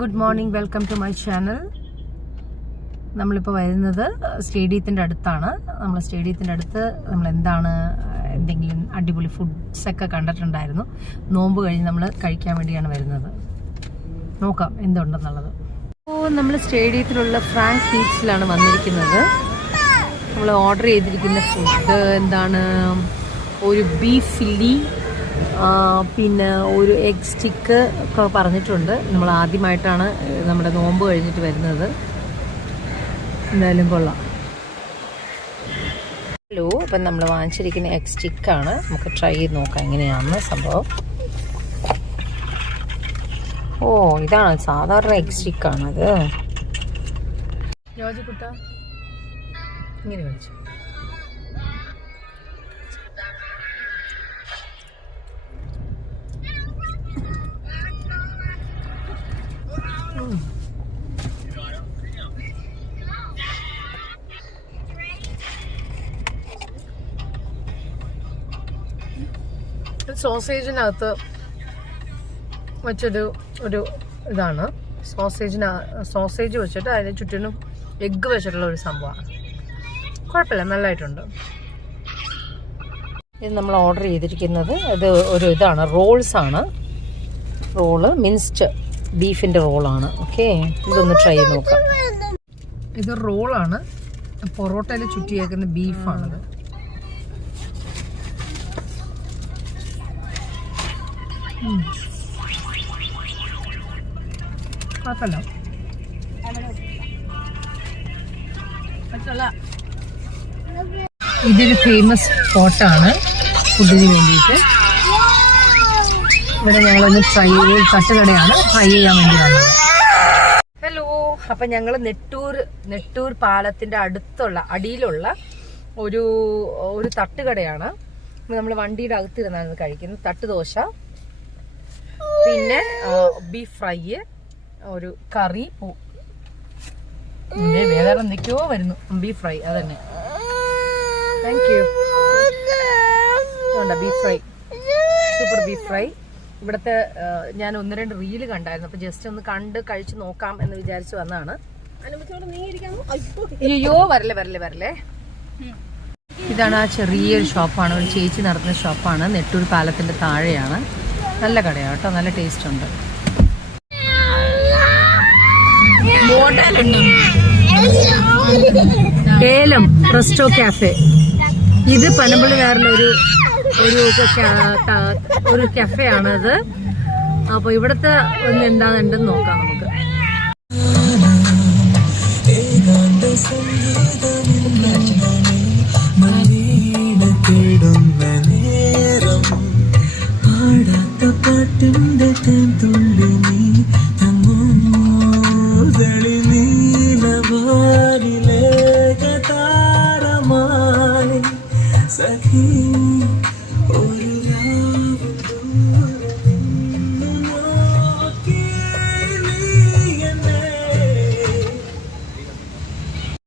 Good morning welcome to my channel. നമ്മളിപ്പോൾ വരുന്നത് സ്റ്റേഡിയത്തിൻ്റെ അടുത്താണ്. നമ്മൾ സ്റ്റേഡിയത്തിൻ്റെ അടുത്ത് നമ്മൾ എന്തെങ്കിലും അടിപൊളി ഫുഡ്സൊക്കെ കണ്ടിട്ടുണ്ടായിരുന്നു. നോമ്പ് കഴിഞ്ഞ് നമ്മൾ കഴിക്കാൻ വേണ്ടിയാണ് വരുന്നത്. നോക്കാം എന്തുണ്ടെന്നുള്ളത്. അപ്പോൾ നമ്മൾ സ്റ്റേഡിയത്തിലുള്ള ഫ്രാങ്ക് ഹീറ്റ്സിലാണ് വന്നിരിക്കുന്നത്. നമ്മൾ ഓർഡർ ചെയ്തിരിക്കുന്ന ഫുഡ് ഒരു ബീഫ് ഫില്ലി, പിന്നെ ഒരു എഗ് സ്റ്റിക്ക് ഒക്കെ പറഞ്ഞിട്ടുണ്ട്. നമ്മൾ ആദ്യമായിട്ടാണ് നമ്മുടെ നോമ്പ് കഴിഞ്ഞിട്ട് വരുന്നത്. എന്തായാലും കൊള്ളാം. ഹലോ, അപ്പം നമ്മൾ വാങ്ങിച്ചിരിക്കുന്ന എഗ് സ്റ്റിക്കാണ്. നമുക്ക് ട്രൈ ചെയ്ത് നോക്കാം എങ്ങനെയാണെന്ന് സംഭവം. ഓ, ഇതാണ് സാധാരണ എഗ് സ്റ്റിക്കാണത്. യോജിക്കുട്ട ഇങ്ങനെ കഴിച്ചു. സോസേജിനകത്ത് വെച്ചൊരു ഇതാണ്. സോസേജ് വെച്ചിട്ട് അതിന് ചുറ്റിനും എഗ്ഗ് വെച്ചിട്ടുള്ള ഒരു സംഭവമാണ്. കുഴപ്പമില്ല, നല്ലതായിട്ടുണ്ട്. ഇത് നമ്മൾ ഓർഡർ ചെയ്തിരിക്കുന്നത് ഇതാണ്, റോൾസാണ്. മിൻസ്ഡ് ബീഫിൻ്റെ റോളാണ്. ഓക്കെ, ഇതൊന്ന് ട്രൈ ചെയ്ത് നോക്കാം. ഇത് റോളാണ്, പൊറോട്ടയിൽ ചുറ്റിയേക്കുന്ന ബീഫാണിത്. കുഴപ്പമില്ല. ഇതൊരു ഫേമസ് സ്പോട്ടാണ് ഫുഡിന് വേണ്ടിയിട്ട്. ഇവിടെ ഞങ്ങളൊന്ന് തട്ടുകടയാണ് ട്രൈ ചെയ്യാൻ വേണ്ടി വന്നത്. ഹലോ, അപ്പം ഞങ്ങൾ നെട്ടൂർ പാലത്തിൻ്റെ അടിയിലുള്ള ഒരു തട്ടുകടയാണ്. നമ്മൾ വണ്ടിയുടെ അകത്തിരുന്നാണ് കഴിക്കുന്നത്. തട്ടുദോശ, പിന്നെ ബീഫ് ഫ്രൈ, ഒരു കറി, വേറെ എന്തൊക്കെയോ വരുന്നു. ബീഫ് ഫ്രൈ അതന്നെ. Thank you. Beef fry, super beef fry. ഇവിടുത്തെ ഞാൻ 1-2 റീല് കണ്ടായിരുന്നു. അപ്പൊ ജസ്റ്റ് ഒന്ന് കണ്ട് കഴിച്ചു നോക്കാം എന്ന് വിചാരിച്ചു വന്നതാണ്. അയ്യോ, വരല്ലേ. ഇതാണ് ആ ചെറിയൊരു ഷോപ്പാണ്. ഒരു ചേച്ചി നടത്തുന്ന ഷോപ്പാണ്. നെട്ടൂർ പാലത്തിന്റെ താഴെയാണ്. നല്ല കടയാണ് കേട്ടോ, നല്ല ടേസ്റ്റ് ഉണ്ട്. ഏലം റെസ്റ്റോ കാഫെ. ഇത് പനമ്പള്ളിയാറിലെ ഒരു കഫേ ആണത്. അപ്പൊ ഇവിടുത്തെ എന്താണെന്ന് നോക്കാം നമുക്ക്.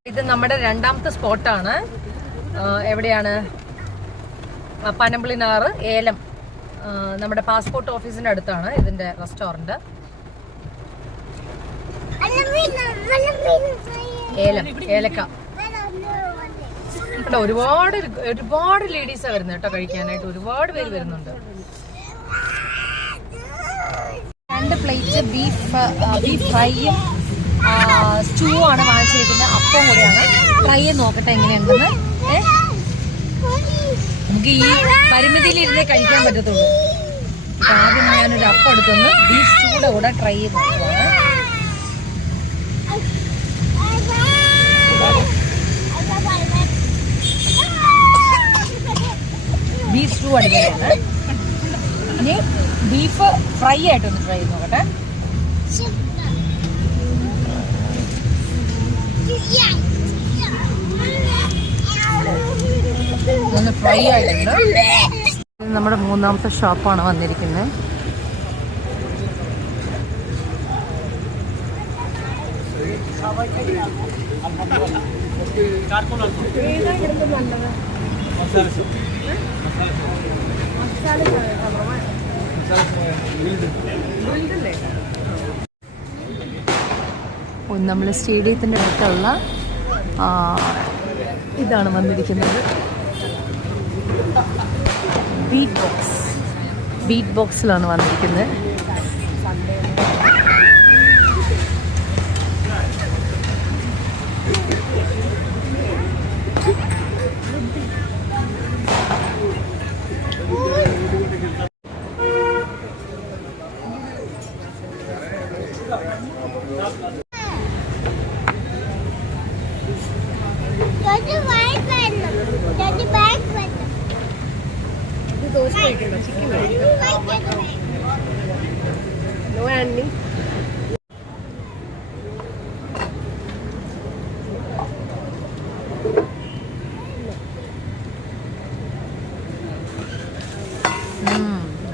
ഇത് നമ്മുടെ രണ്ടാമത്തെ സ്പോട്ടാണ്. എവിടെയാണ്? പനമ്പള്ളിനാറ് ഏലം. നമ്മുടെ പാസ്പോർട്ട് ഓഫീസിന്റെ അടുത്താണ് ഇതിന്റെ റെസ്റ്റോറന്റ്. ഏലക്ക. ഒരുപാട് ലേഡീസാണ് വരുന്നത് കേട്ടോ കഴിക്കാനായിട്ട്. ഒരുപാട് പേര് വരുന്നുണ്ട്. 2 പ്ലേറ്റ് ബീഫ് ഫ്രൈ, സ്റ്റൂ ആണ് വാങ്ങിച്ചിരിക്കുന്നത്. അപ്പം കൂടെയാണ്. ട്രൈ ചെയ്ത് നോക്കട്ടെ എങ്ങനെയുണ്ടെന്ന്. നമുക്ക് ഈ പരിമിതിയിലിരുന്നേ കഴിക്കാൻ പറ്റത്തുള്ളൂ. ആദ്യം ഞാനൊരു അപ്പം എടുത്തൊന്ന് ബീഫ് സ്റ്റൂയുടെ കൂടെ ട്രൈ ചെയ്ത് നോക്കുവാണ്. ബീഫ് സ്റ്റൂ അടിപൊളിയാണ്. ഇനി ബീഫ് ഫ്രൈ ആയിട്ടൊന്ന് ട്രൈ ചെയ്ത് നോക്കട്ടെ. ഒന്ന് ഫ്രൈ ആയിട്ടുണ്ട്. നമ്മുടെ 3ാമത്തെ ഷോപ്പാണ് വന്നിരിക്കുന്നത്. നമ്മൾ സ്റ്റേഡിയത്തിൻ്റെ അടുത്തുള്ള ഇതാണ് വന്നിരിക്കുന്നത്, ബീറ്റ് ബോക്സിലാണ് വന്നിരിക്കുന്നത്.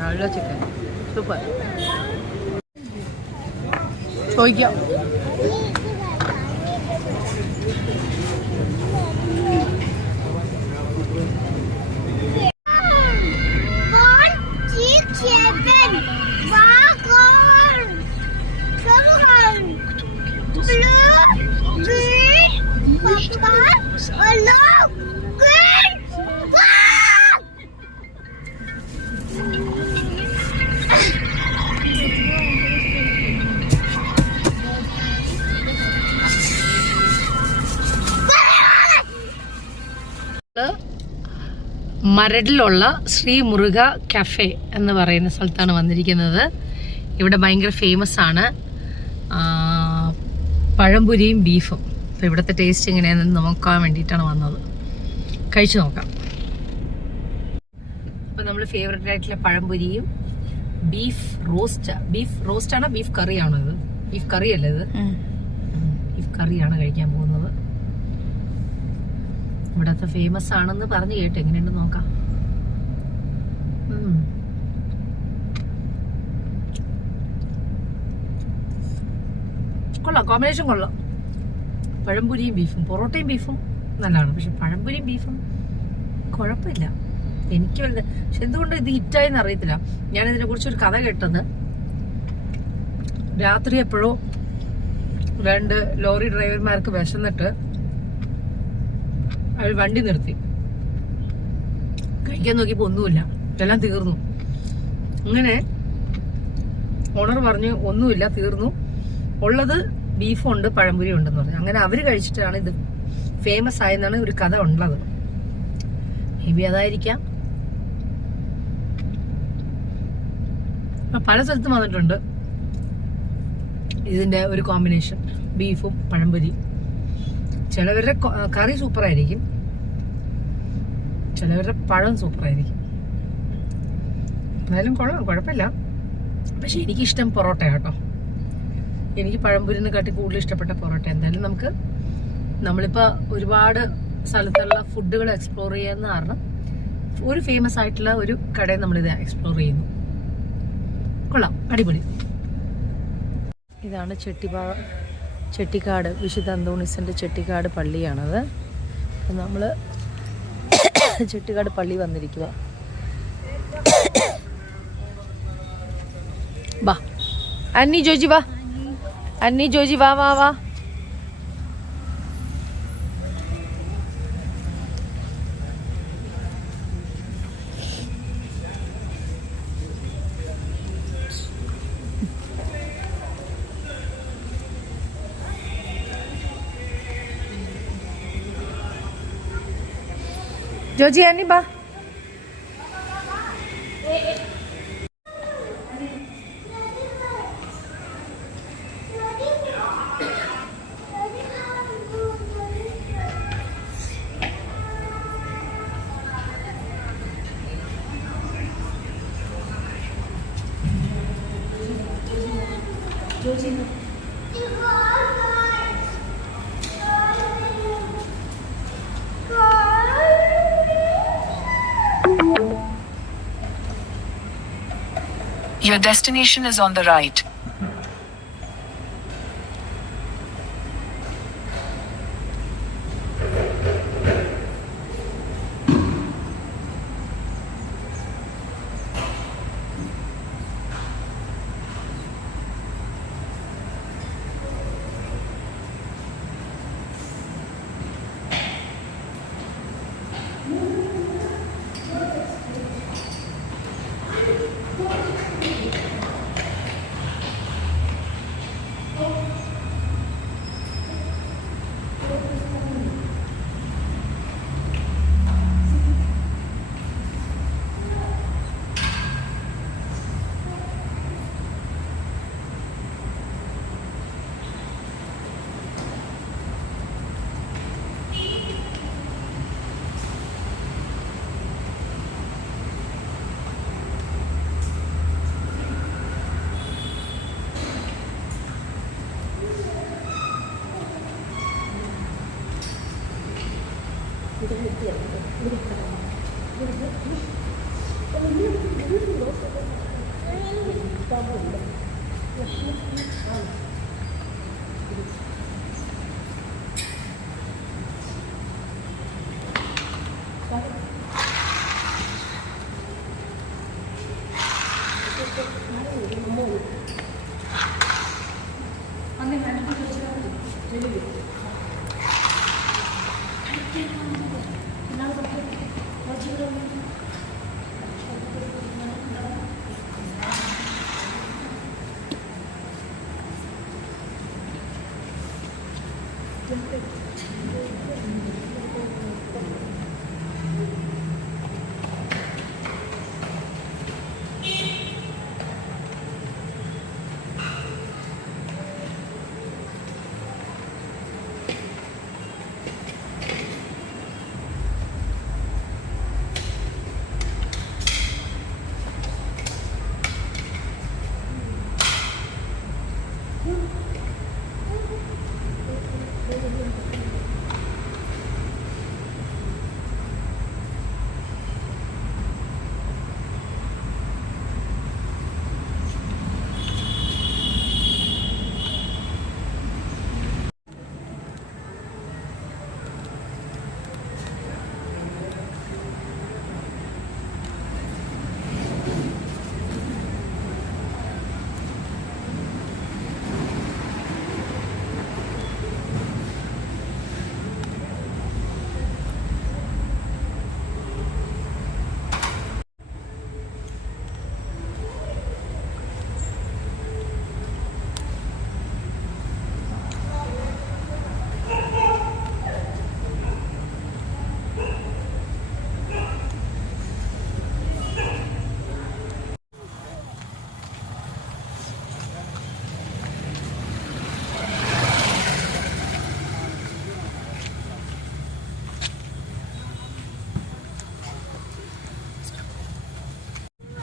നല്ല ചിക്കൻ സൂപ്പർ. ചോദിക്കാം. മരടിലുള്ള ശ്രീ മുരുക കഫേ എന്ന് പറയുന്ന സ്ഥലത്താണ് വന്നിരിക്കുന്നത്. ഇവിടെ ഭയങ്കര ഫേമസ് ആണ് പഴംപൊരിയും ബീഫും. അപ്പോൾ ഇവിടുത്തെ ടേസ്റ്റ് എങ്ങനെയാണെന്ന് നോക്കാൻ വേണ്ടിയിട്ടാണ് വന്നത്. കഴിച്ചു നോക്കാം. അപ്പോൾ നമ്മൾ ഫേവറേറ്റ് ആയിട്ടുള്ള പഴംപൊരിയും ബീഫ് റോസ്റ്റ് ആണോ ബീഫ് കറിയാണോ ഇത്? ബീഫ് കറി അല്ലേ ഇത്? ബീഫ് കറിയാണ് കഴിക്കാൻ പോകുന്നത്. ഇവിടത്തെ ഫേമസ് ആണെന്ന് പറഞ്ഞു കേട്ടോ, എങ്ങനെയുണ്ടെന്ന് നോക്കാം. കൊള്ളാം, കോമ്പിനേഷൻ കൊള്ളാം. പഴംപൊരിയും ബീഫും, പൊറോട്ടയും ബീഫും നല്ലതാണ്, പക്ഷെ പഴംപൊരിയും ബീഫും കുഴപ്പമില്ല. എനിക്ക് വലുത്, പക്ഷെ എന്തുകൊണ്ട് ഇത് ഹിറ്റായെന്ന് അറിയത്തില്ല. ഞാനിതിനെ കുറിച്ചൊരു കഥ കേട്ടത്, രാത്രി എപ്പോഴോ 2 ലോറി ഡ്രൈവർമാർക്ക് വിശന്നിട്ട് അവർ വണ്ടി നിർത്തി. കഴിക്കാൻ നോക്കിയപ്പോൾ ഒന്നുമില്ല, എല്ലാം തീർന്നു. അങ്ങനെ ഓണർ പറഞ്ഞു ഒന്നുമില്ല, തീർന്നു, ഉള്ളത് ബീഫുണ്ട് പഴംപൊരി ഉണ്ടെന്ന് പറഞ്ഞു. അങ്ങനെ അവര് കഴിച്ചിട്ടാണ് ഇത് ഫേമസ് ആയെന്നാണ് ഒരു കഥ ഉള്ളത്. മേ ബി അതായിരിക്കാം. പല സ്ഥലത്തും വന്നിട്ടുണ്ട് ഇതിന്റെ ഒരു കോമ്പിനേഷൻ, ബീഫും പഴംപൊരി. ചിലവരുടെ കറി സൂപ്പറായിരിക്കും, ചിലവരുടെ പഴം സൂപ്പറായിരിക്കും. എന്തായാലും കൊള്ളാം, കുഴപ്പമില്ല. പക്ഷെ എനിക്കിഷ്ടം പൊറോട്ട കേട്ടോ. എനിക്ക് പഴംപൊരിനെ കാട്ടി കൂടുതൽ ഇഷ്ടപ്പെട്ട പൊറോട്ട. എന്തായാലും നമ്മളിപ്പോൾ ഒരുപാട് സ്ഥലത്തുള്ള ഫുഡുകൾ എക്സ്പ്ലോർ ചെയ്യുന്ന കാരണം ഒരു ഫേമസ് ആയിട്ടുള്ള ഒരു കടയിൽ നമ്മളിത് എക്സ്പ്ലോർ ചെയ്യുന്നു. കൊള്ളാം, അടിപൊളി. ഇതാണ് ചെട്ടിക്കാട് വിശുദ്ധ അന്തോണീസിൻ്റെ ചെട്ടിക്കാട് പള്ളിയാണത്. അപ്പം നമ്മൾ ചെട്ടിക്കാട് പള്ളി വന്നിരിക്കുക. വാ അന്നി ജോജി, വാ അന്നി ജോജി, വാ വാ വാ. ജോജി അന്നി ബാ. Your destination is on the right.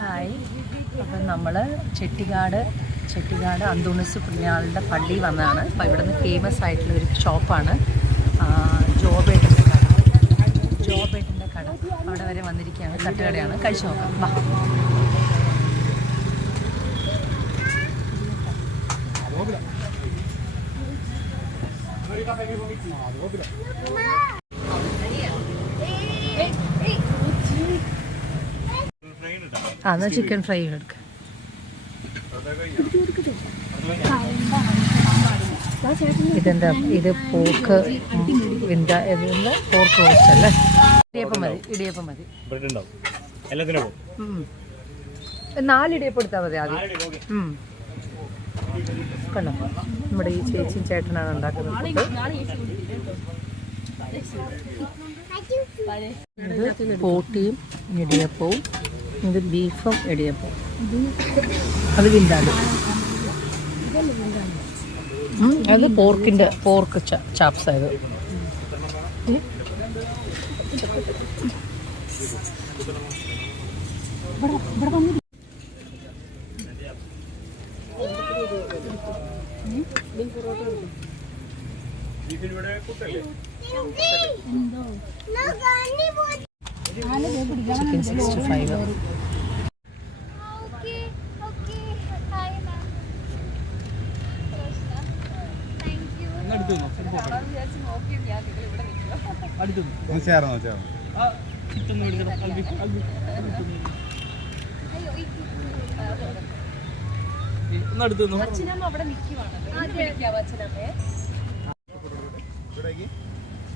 Hi, അപ്പം നമ്മൾ ചെട്ടിക്കാട് അന്തോണീസ് പുണ്യാളുടെ പള്ളി വന്നതാണ്. അപ്പോൾ ഇവിടുന്ന് ഫേമസ് ആയിട്ടുള്ള ഒരു ഷോപ്പാണ് ജോബേട്ടൻ്റെ കട. അവിടെ വരെ വന്നിരിക്കുകയാണ്. തട്ടുകടയാണ്. കഴിച്ചു നോക്കാം. വാ. എന്നാ ചിക്കൻ ഫ്രൈ എടുക്ക. ഇത് പോർക്ക് പോർക്ക് റോസ്റ്റ് അല്ലേ? ഇടിയപ്പം മതി. 4 ഇടിയപ്പം എടുത്താൽ മതി ആദ്യം. കണ്ടോ, നമ്മുടെ ഈ ചേച്ചിയും ചേട്ടനാണ് ഉണ്ടാക്കുന്നത്. ഇത് പോട്ടിയും ഇടിയപ്പവും, ഇത് ബീഫും ഇടിയപ്പവും, അത് വിന്താലും, അത് പോർക്ക് ചാപ്സ് ആയത്. ചിക്കൻ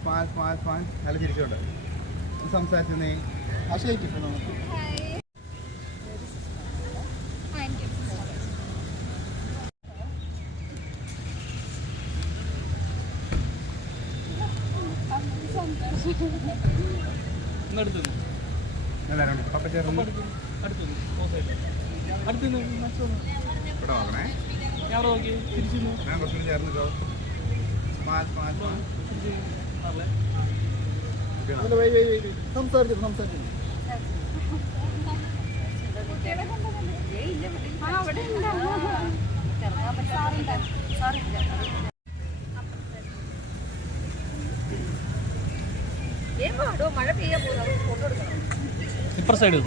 65. നല്ല ചിരിച്ചോണ്ട് സംസാരിച്ചേ ആശയിക്കും. എല്ലാവരും പപ്പ ചേർന്ന് ഞാൻ കുറച്ചുകൂടി ചേർന്നിട്ടോ. സംസാരിച്ചു ഇപ്പുറ സൈഡ്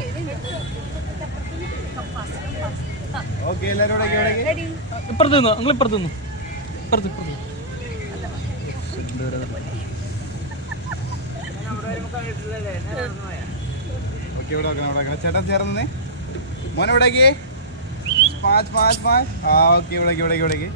ഓക്കെ എല്ലാവരും ഇവിടേക്ക് ഇപ്പുറത്ത് നിന്നു, നിങ്ങൾ ഇപ്പുറത്ത് നിന്നു. ഇപ്പുറത്ത് ഇപ്പുറത്ത് ഓക്കെ ഇവിടെ വെക്കണം. ചേട്ടൻ ചേർന്നേ മോനെ ഇവിടേക്ക് 5 ആ ഓക്കെ ഇവിടേക്ക്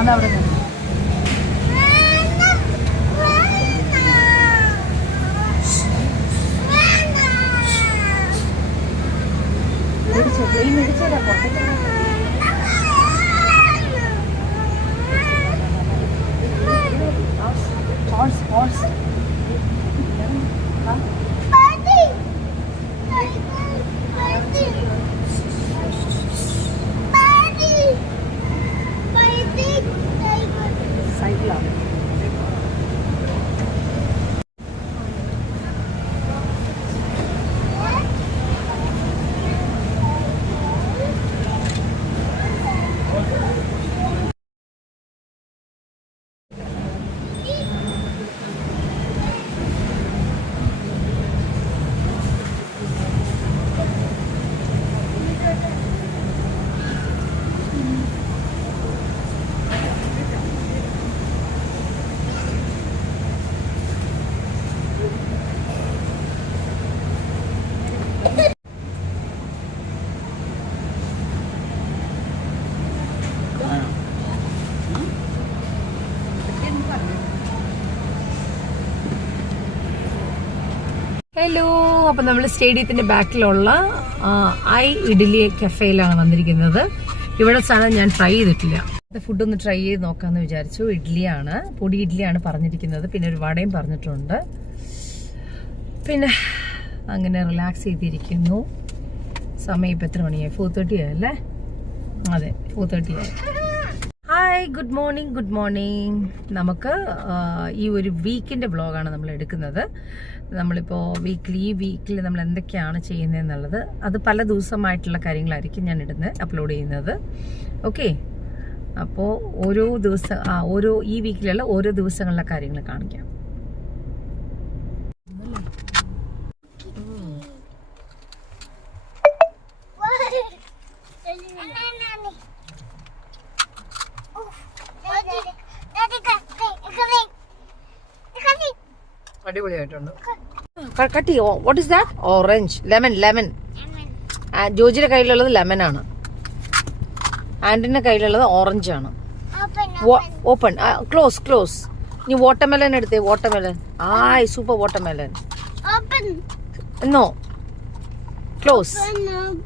അതവിടെ നിന്ന് മേടിച്ചേരാ പുറത്തേക്ക് ഹോഴ്സ് സൈഡിലാണ്. ഹലോ, അപ്പം നമ്മൾ സ്റ്റേഡിയത്തിന്റെ ബാക്കിലുള്ള ഐ ഇഡ്ഡലി കഫേയിലാണ് വന്നിരിക്കുന്നത്. ഇവിടെ സാധനം ഞാൻ ട്രൈ ചെയ്തിട്ടില്ല. ഫുഡ് ഒന്ന് ട്രൈ ചെയ്ത് നോക്കാമെന്ന് വിചാരിച്ചു. ഇഡ്ഡലിയാണ്, പൊടി ഇഡ്ഡലിയാണ് പറഞ്ഞിരിക്കുന്നത്. പിന്നെ ഒരു വടയും പറഞ്ഞിട്ടുണ്ട്. പിന്നെ അങ്ങനെ റിലാക്സ് ചെയ്തിരിക്കുന്നു. സമയം ഇപ്പം എത്ര മണിയായി? 4:30 ആയല്ലേ? അതെ, 4:30 ആയി. Hi, good morning. നമുക്ക് ഈ ഒരു വീക്കിൻ്റെ വ്ളോഗാണ് നമ്മൾ എടുക്കുന്നത്. നമ്മളിപ്പോൾ ഈ വീക്കിൽ നമ്മൾ എന്തൊക്കെയാണ് ചെയ്യുന്നതെന്നുള്ളത്, അത് പല ദിവസമായിട്ടുള്ള കാര്യങ്ങളായിരിക്കും ഞാൻ അപ്ലോഡ് ചെയ്യുന്നത്. ഓക്കെ, അപ്പോൾ ഓരോ ദിവസം ഈ വീക്കിലുള്ള ഓരോ ദിവസങ്ങളിലെ കാര്യങ്ങൾ കാണിക്കാം. അടിപൊളിയായിട്ടുണ്ട്. കട്ടി. What is that? Orange, lemon. ജോജിയുടെ കയ്യിലുള്ളത് ലെമൺ ആണ്, ആൻഡിന്റെ കയ്യിലുള്ളത് ഓറഞ്ച് ആണ്. Open, close. നീ വാട്ടർമെലൻ എടുത്തേ. Watermelon. Super watermelon. No, close.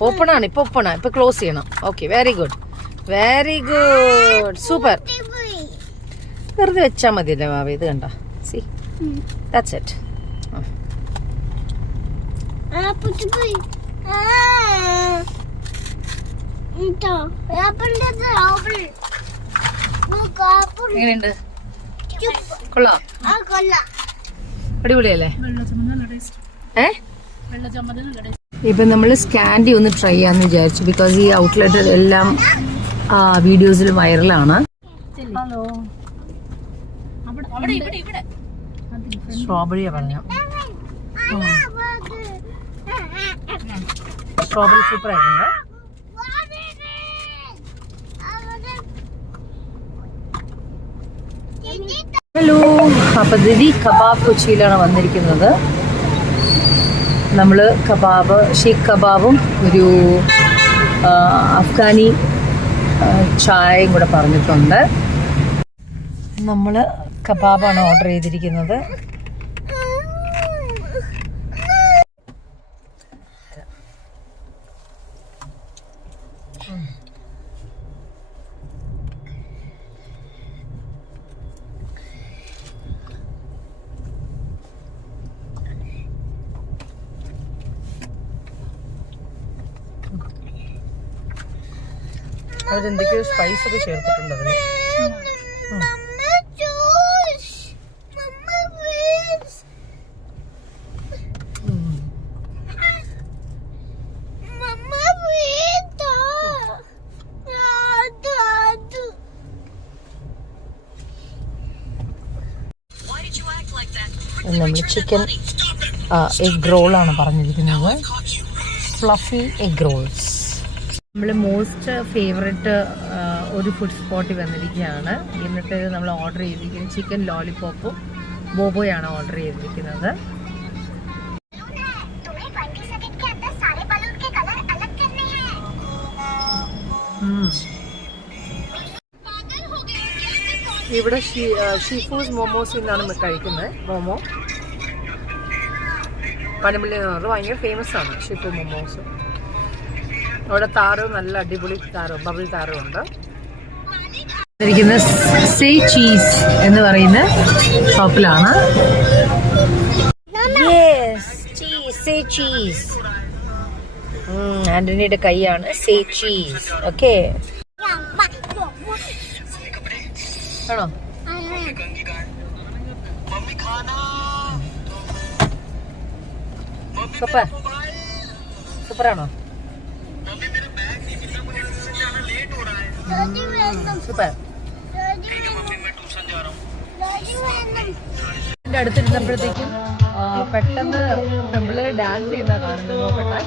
Open ആണ്. ഇപ്പൊ ക്ലോസ് ചെയ്യണം. Okay, very good, super. വെറുതെ വെച്ചാ മതിയല്ലേ മാവ. ഇത് കണ്ട, സി, ദാറ്റ്സ് ഇറ്റ്. എങ്ങനെയുണ്ട്? കൊള്ളാം, അടിപൊളിയല്ലേ? ഇപ്പൊ നമ്മള് സ്കാൻഡി ഒന്ന് ട്രൈ ചെയ്യാന്ന് വിചാരിച്ചു. ബിക്കോസ് ഈ ഔട്ട്ലെറ്റ് എല്ലാം വീഡിയോസിൽ വൈറലാണ്. ഹലോ, സ്ട്രോബെറിയാ പറഞ്ഞ. സ്ട്രോബെറി സൂപ്പർ ആയിട്ടുണ്ട്. ഹലോ, അപ്പൊ ദിദി കബാബ് കൊച്ചിയിലാണ് വന്നിരിക്കുന്നത്. നമ്മൾ കബാബ്, ഷീഖ് കബാബും ഒരു അഫ്ഗാനി ചായയും കൂടെ പറഞ്ഞിട്ടുണ്ട്. നമ്മൾ കബാബാണ് ഓർഡർ ചെയ്തിരിക്കുന്നത്. അവരെന്തൊക്കെയോ സ്പൈസ് ഒക്കെ ചേർത്തിട്ടുണ്ട് അതിൽ. നമ്മൾ ചിക്കൻ എഗ് റോളാണ് പറഞ്ഞിരിക്കുന്നത്. Fluffy egg rolls. നമ്മൾ മോസ്റ്റ് ഫേവററ്റ് ഒരു ഫുഡ് സ്പോട്ടിൽ വന്നിരിക്കുകയാണ്. എന്നിട്ട് നമ്മൾ ഓർഡർ ചെയ്തിരിക്കുന്നത് ചിക്കൻ ലോലിപോപ്പും ബോബോയാണ് ഓർഡർ ചെയ്തിരിക്കുന്നത്. ഇവിടെ ഷീഫൂസ് മോമോസ് എന്നാണ് കഴിക്കുന്നത്. മോമോ പനമ്പള്ളി എന്ന് പറഞ്ഞത് ഭയങ്കര ഫേമസ് ആണ് ഷീഫൂ മോമോസ്. അവിടെ താരവും നല്ല അടിപൊളി താരവും ബബിൾ താരവും ഉണ്ട്. സേ ചീസ് എന്ന് പറയുന്ന ഷോപ്പിലാണ്. ആന്റണിയുടെ കൈയാണ് സേ ചീസ്. ഓക്കെ ആണോ? സൂപ്പർ സൂപ്പറാണോ? സൂപ്പർ. എൻ്റെ അടുത്തിരുന്നപ്പോഴത്തേക്കും പെട്ടെന്ന് നമ്മള് ഡാൻസ് ചെയ്യുന്ന കാണുന്നത് നോക്കട്ടെ.